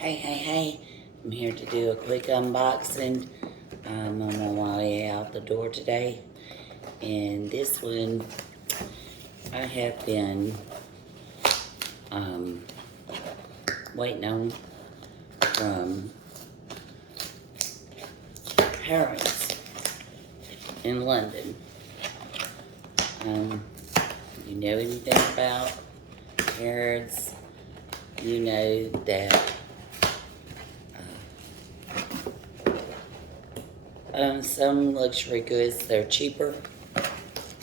Hey, I'm here to do a quick unboxing. I'm on my way out the door today. And this one, I have been waiting on from Harrods in London. You know anything about Harrods, you know that some luxury goods, they're cheaper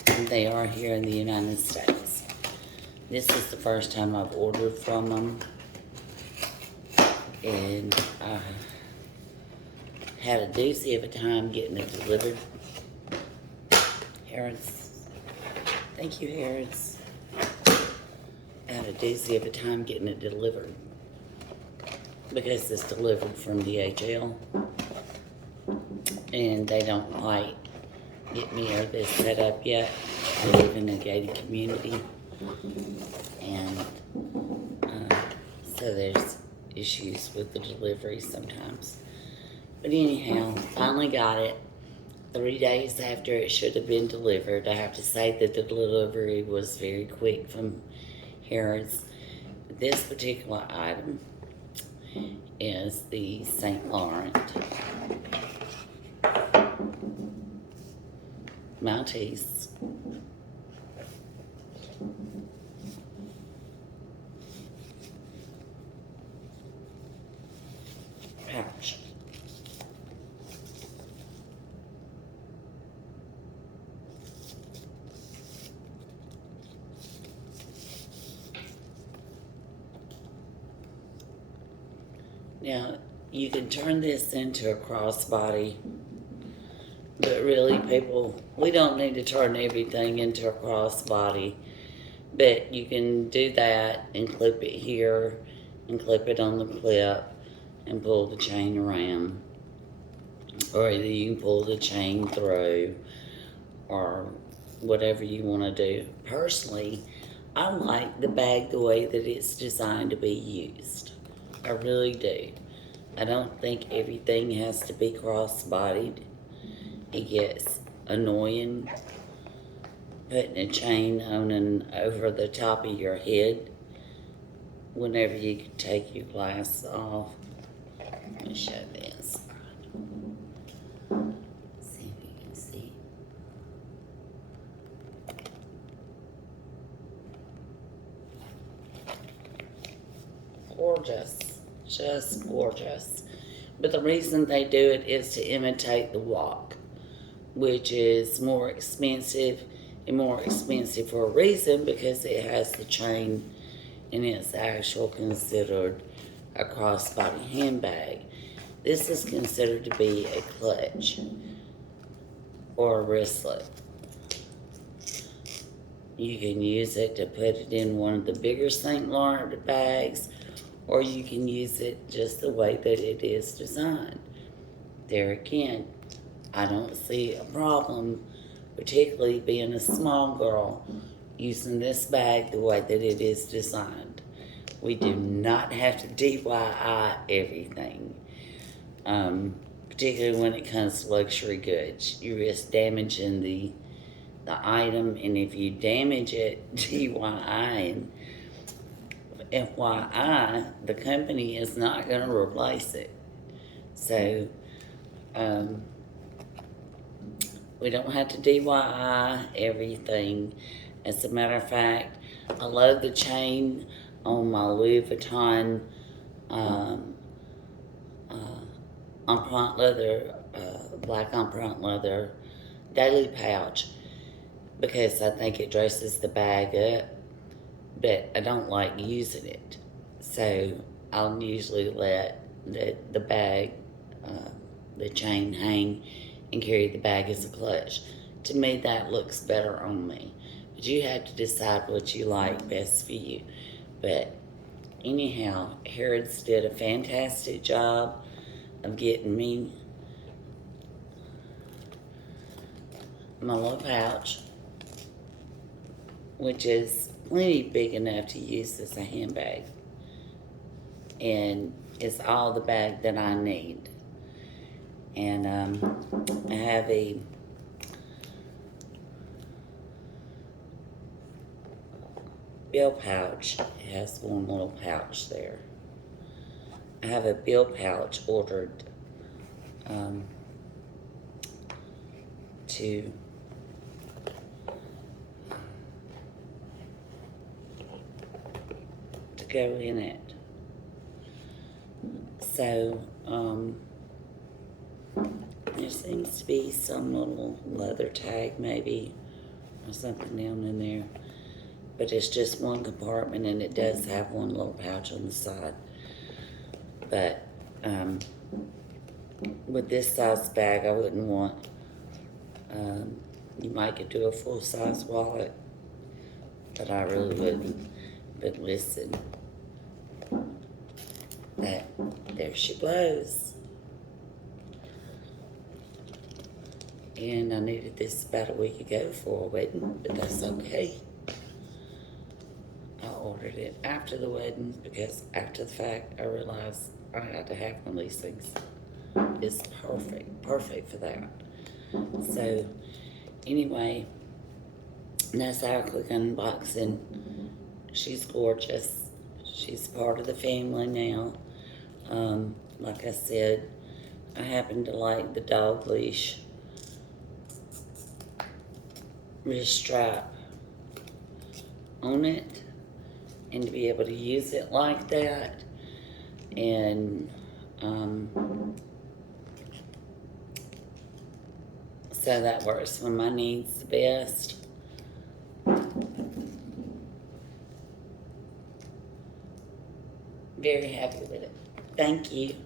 than they are here in the United States. This is the first time I've ordered from them, and I had a doozy of a time getting it delivered. Harrods, thank you, Harrods. I had a doozy of a time getting it delivered because it's delivered from DHL. And they don't quite get me or this set up yet. I live in a gated community, and so there's issues with the delivery sometimes. But anyhow, finally got it 3 days after it should have been delivered. I have to say that the delivery was very quick from Harrods. This particular item is the St. Laurent Maltese pouch. Now, you can turn this into a crossbody, but really, people, we don't need to turn everything into a crossbody. But you can do that and clip it here and clip it on the clip and pull the chain around. Or either you can pull the chain through or whatever you want to do. Personally, I like the bag the way that it's designed to be used. I really do. I don't think everything has to be cross-bodied. It gets annoying putting a chain on and over the top of your head whenever you take your glasses off. Let me show this. See if you can see. Gorgeous, just gorgeous. But the reason they do it is to imitate the walk, which is more expensive, and more expensive for a reason because it has the chain and it's actually considered a crossbody handbag. This is considered to be a clutch or a wristlet. You can use it to put it in one of the bigger St. Laurent bags, or you can use it just the way that it is designed. There again, I don't see a problem, particularly being a small girl, using this bag the way that it is designed. We do not have to DIY everything, particularly when it comes to luxury goods. You risk damaging the item, and if you damage it, FYI, the company is not going to replace it. So, we don't have to DIY everything. As a matter of fact, I love the chain on my Louis Vuitton empreinte leather, black empreinte leather daily pouch, because I think it dresses the bag up, but I don't like using it. So I'll usually let the bag, the chain hang and carry the bag as a clutch. To me, that looks better on me. But you have to decide what you like best for you. But anyhow, Harrods did a fantastic job of getting me my little pouch, which is plenty big enough to use as a handbag. And is all the bag that I need. And I have a bill pouch. It has one little pouch there. I have a bill pouch ordered to go in it. So there seems to be some little leather tag maybe or something down in there, but it's just one compartment, and it does have one little pouch on the side. But with this size bag, I wouldn't want, you might could do a full-size wallet, but I really wouldn't. But listen, there she blows. And I needed this about a week ago for a wedding, but that's okay. I ordered it after the wedding because after the fact I realized I had to have one of these things. It's perfect for that. So anyway, that's our click unboxing. She's gorgeous. She's part of the family now. Like I said, I happen to like the dog leash wrist strap on it, and to be able to use it like that, and so that works for my needs the best. Very happy with it. Thank you.